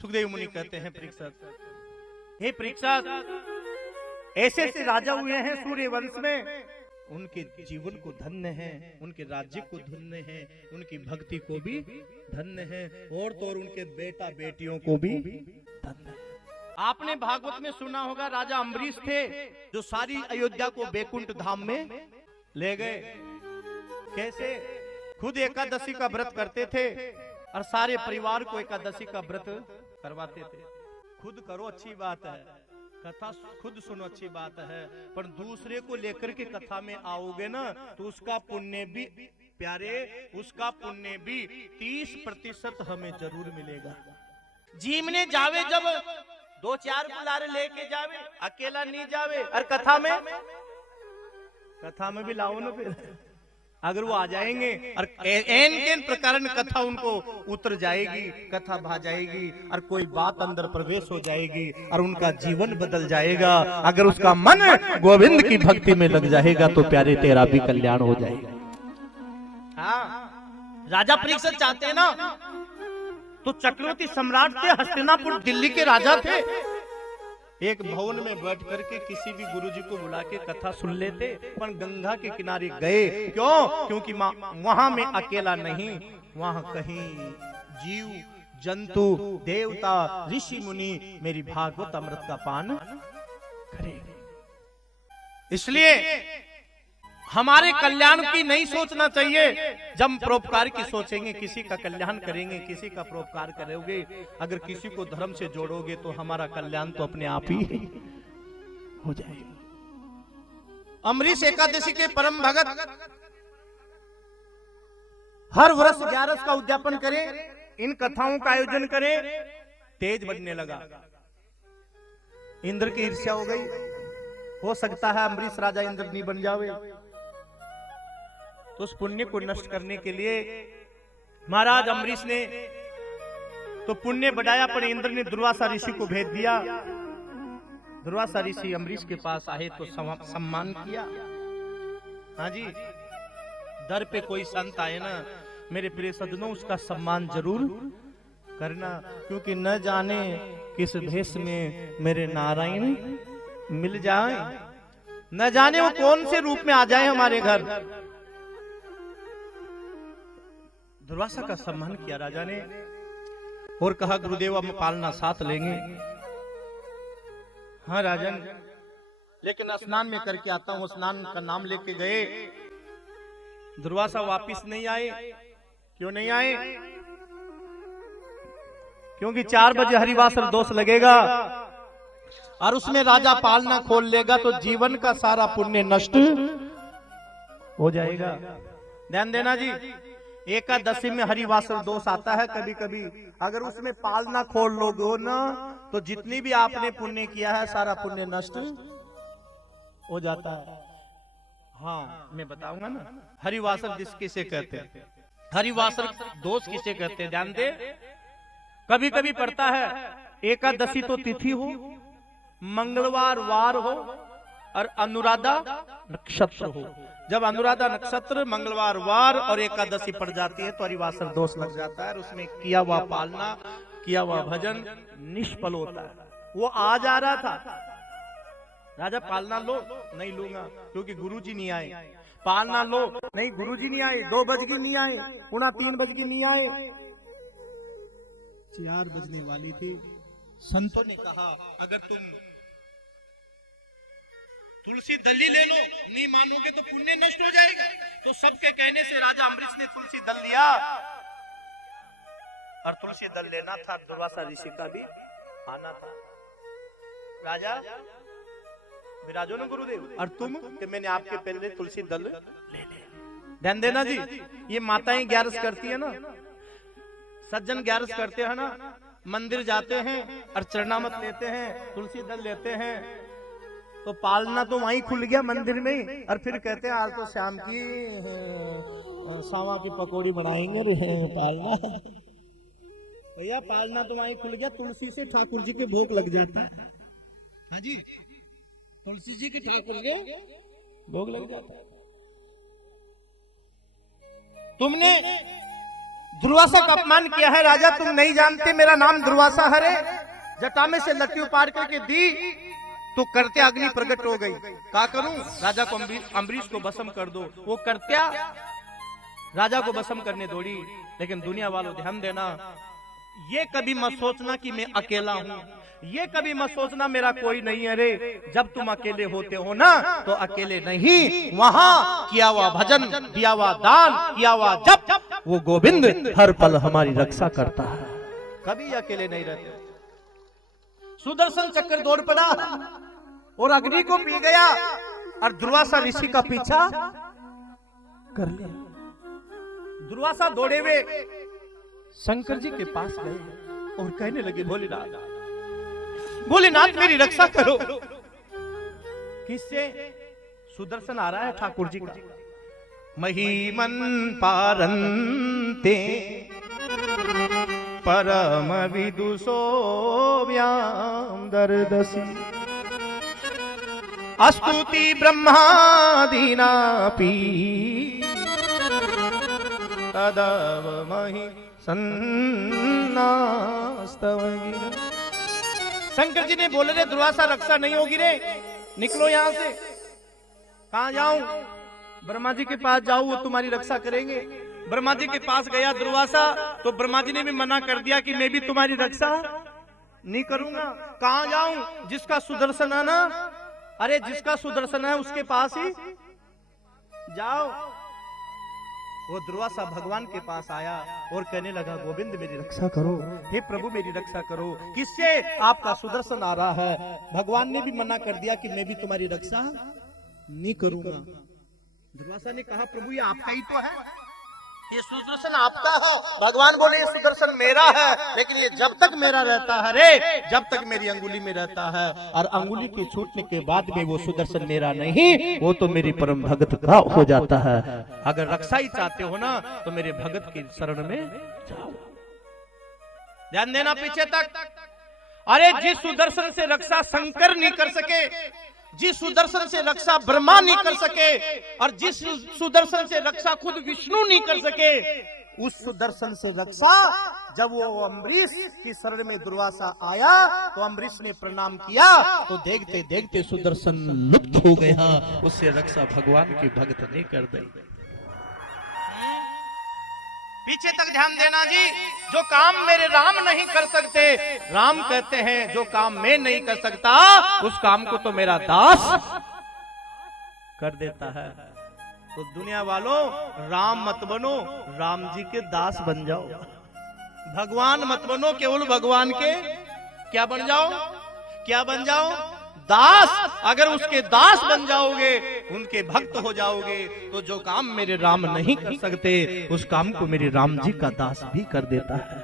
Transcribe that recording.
सुखदेव मुनि कहते हैं परीक्षित, हे परीक्षित, ऐसे ऐसे राजा हुए हैं सूर्य वंश में, उनके जीवन को धन्य है, उनके राज्य को धन्य है, उनकी भक्ति को भी धन्य है, और तो और उनके बेटा बेटियों को भी धन्य है। आपने भागवत में सुना होगा, राजा अम्बरीश थे जो सारी अयोध्या को बैकुंठ धाम में ले गए। कैसे? खुद एकादशी का व्रत करते थे और सारे परिवार को एकादशी का व्रत करवाते थे। खुद करो अच्छी बात है, कथा खुद सुनो अच्छी बात है, पर दूसरे को लेकर के कथा में आओगे ना तो उसका पुण्य भी प्यारे, उसका पुण्य भी 30% हमें जरूर मिलेगा। जीमने जावे जब 2-4 बुलारे लेके जावे, अकेला नहीं जावे। और कथा में भी लाओ ना फिर, अगर वो आ जाएंगे और एन प्रकार कथा उनको उतर जाएगी, कथा भा जाएगी और कोई बात अंदर प्रवेश हो जाएगी और उनका जीवन बदल जाएगा। अगर उसका मन गोविंद की भक्ति में लग जाएगा तो प्यारे तेरा भी कल्याण हो जाएगा। हाँ, राजा परीक्षित चाहते हैं ना तो चक्रवर्ती सम्राट थे, हस्तिनापुर दिल्ली के राजा थे, एक भवन में बैठ करके किसी भी गुरुजी को बुला के कथा सुन लेते, पर गंगा के किनारे गए क्यों? क्योंकि वहां में अकेला नहीं, वहां कहीं जीव जंतु देवता ऋषि मुनि मेरी भागवत अमृत का पान करेंगे। इसलिए हमारे कल्याण की नहीं सोचना चाहिए। जब परोपकार की सोचेंगे, किसी का कल्याण करेंगे, किसी का परोपकार करोगे, अगर किसी को धर्म से जोड़ोगे तो हमारा कल्याण तो अपने आप ही हो जाएगा। अम्बरीश एकादशी के परम भगत हर वर्ष 11 का उद्यापन करें, इन कथाओं का आयोजन करें। तेज बढ़ने लगा, इंद्र की ईर्ष्या हो गई। हो सकता है अम्बरीश राजा इंद्र नहीं बन जावे, तो उस पुण्य को नष्ट करने के लिए महाराज अम्बरीश ने तो पुण्य बढ़ाया, पर इंद्र ने दुर्वासा ऋषि को भेज दिया। दुर्वासा ऋषि अम्बरीश के पास आए तो सम्मान किया। हाँ जी, दर पे कोई संत आए ना मेरे प्रिय सज्जनों, उसका सम्मान जरूर करना, क्योंकि न जाने किस भेष में मेरे नारायण मिल जाए, न जाने वो कौन से रूप में आ जाए हमारे घर। दुर्वासा का सम्मान किया राजा ने और कहा, गुरुदेव हम पालना साथ लेंगे। हाँ राजन, लेकिन स्नान में करके आता हूं। स्नान का नाम लेके गए, दुर्वासा वापिस नहीं आए। क्यों नहीं आए? क्योंकि 4 बजे हरिवासर दोष लगेगा और उसमें राजा पालना खोल लेगा तो जीवन का सारा पुण्य नष्ट हो जाएगा। ध्यान देना जी, एकादशी में हरिवासर दोष आता है कभी कभी, अगर उसमें पालना खोल लोगे ना तो जितनी भी आपने पुण्य किया है सारा पुण्य नष्ट हो जाता है। हाँ, मैं बताऊंगा ना हरिवासर किसे कहते हैं, हरिवासर दोष किसे कहते हैं। ध्यान दे, कभी कभी पड़ता है एकादशी तो तिथि हो, मंगलवार वार हो और अनुराधा नक्षत्र हो। जब अनुराधा नक्षत्र, मंगलवार वार और एकादशी पड़ जाती है तो हरिवासर दोष लग जाता है और उसमें किया हुआ पालना, किया हुआ भजन निष्फल होता है। वो आ जा रहा था, राजा पालना लो, नहीं लूंगा क्योंकि गुरुजी नहीं आए। पालना लो, नहीं गुरुजी नहीं आए, 2 बज के नहीं आए, 3 बज के नहीं आए, 4 बजने वाली थी। संतों ने कहा, अगर तुम तुलसी दली ले लो, नहीं मानोगे तो पुण्य नष्ट हो जाएगा। तो सबके कहने से राजा अम्बरीश ने तुलसी दल लिया और तुलसी दल लेना था, दुर्वासा ऋषि का भी आना था। राजा विराजो न गुरुदेव, और तुम कि मैंने आपके पहले तुलसी दल ले लिया। ध्यान देना जी, ये माताएं 11 करती है ना, सज्जन 11 करते हैं ना, मंदिर जाते हैं और चरणामत लेते हैं, तुलसी दल लेते हैं, तो पालना तो वहीं खुल गया मंदिर में, और फिर कहते हैं आज तो शाम की सावा की पकौड़ी बनाएंगे पालना। भैया पालना तो वहीं खुल गया, तुलसी से ठाकुर जी के भोग लग जाता है। हाँ जी, तुलसी जी के ठाकुर के भोग लग जाता है। तुमने दुर्वासा का अपमान किया है। राजा तुम नहीं जानते मेरा नाम दुर्वासा है। जटा में से लट्टी उपाड़ करके दी तो करत्या अग्नि प्रकट हो गई। क्या करूं? राजा को अम्बरीश को भस्म कर दो। वो करत्या राजा को भस्म करने दौड़ी। लेकिन दुनिया वालों ध्यान देना, ये कभी मत सोचना कि मैं अकेला हूं, ये कभी मत सोचना मेरा कोई नहीं है। रे जब तुम अकेले होते हो ना तो अकेले नहीं, वहां किया हुआ भजन, दिया हुआ दान, किया हुआ जप, वो गोविंद हर पल हमारी रक्षा करता है। कभी अकेले नहीं रहते। सुदर्शन चक्र दौड़ पड़ा और अग्नि को पी गया और दुर्वासा ऋषि का पीछा कर लिया। दुर्वासा दौड़े हुए शंकर जी के पास गए और कहने लगे, भोलेनाथ मेरी रक्षा करो। किससे? सुदर्शन आ रहा है ठाकुर जी का। महिमन पारंते परम विदुषो व्याम दर्दसी अस्तुति ब्रह्मादीनापि तदव महि सन्नास्तव। शंकर जी ने बोले, रे दुर्वासा रक्षा नहीं होगी रे, निकलो यहां से। कहां जाऊं? ब्रह्मा जी के पास जाऊं, वो तुम्हारी रक्षा करेंगे। ब्रह्मा जी के पास गया दुर्वासा तो ब्रह्मा जी ने भी मना कर दिया कि मैं भी तुम्हारी रक्षा नहीं करूंगा। कहां जाऊं? जिसका सुदर्शन है ना, अरे जिसका सुदर्शन है उसके पास ही जाओ। वो दुर्वासा भगवान के पास आया और कहने लगा, गोविंद मेरी रक्षा करो, हे प्रभु मेरी रक्षा करो। किससे? आपका सुदर्शन आ रहा है। भगवान ने भी मना कर दिया कि मैं भी तुम्हारी रक्षा नहीं करूंगा। दुर्वासा ने कहा, प्रभु ये आपका ही तो है, ये सुदर्शन आपका है। भगवान बोले, ये सुदर्शन मेरा है, लेकिन ये जब तक मेरा रहता है रे, जब तक मेरी अंगुली में रहता है, और अंगुली के छूटने के बाद में वो सुदर्शन मेरा नहीं, वो तो मेरी परम भगत का हो जाता है। अगर रक्षा ही चाहते हो ना तो मेरे भगत की शरण में जाओ। ध्यान देना पीछे तक। अरे जिस सुदर्शन से रक्षा शंकर नहीं कर सके, जिस सुदर्शन से रक्षा ब्रह्मा नहीं कर सके, और जिस सुदर्शन से रक्षा खुद विष्णु नहीं कर सके, उस सुदर्शन से रक्षा जब वो अम्बरीश की शरण में दुर्वासा आया तो अम्बरीश ने प्रणाम किया तो देखते देखते सुदर्शन लुप्त हो गया। उससे रक्षा भगवान के भक्त ने कर दी। पीछे तक ध्यान देना जी। जो काम मेरे राम नहीं कर सकते, राम कहते हैं जो काम मैं नहीं कर सकता उस काम को तो मेरा दास कर देता है। तो दुनिया वालों, राम मत बनो, राम जी के दास बन जाओ। भगवान मत बनो, केवल भगवान के क्या बन जाओ? क्या बन जाओ? दास। अगर उसके दास बन जाओगे, उनके भक्त हो जाओगे, तो जो काम मेरे राम नहीं कर सकते उस काम को मेरे राम जी का दास भी कर देता है।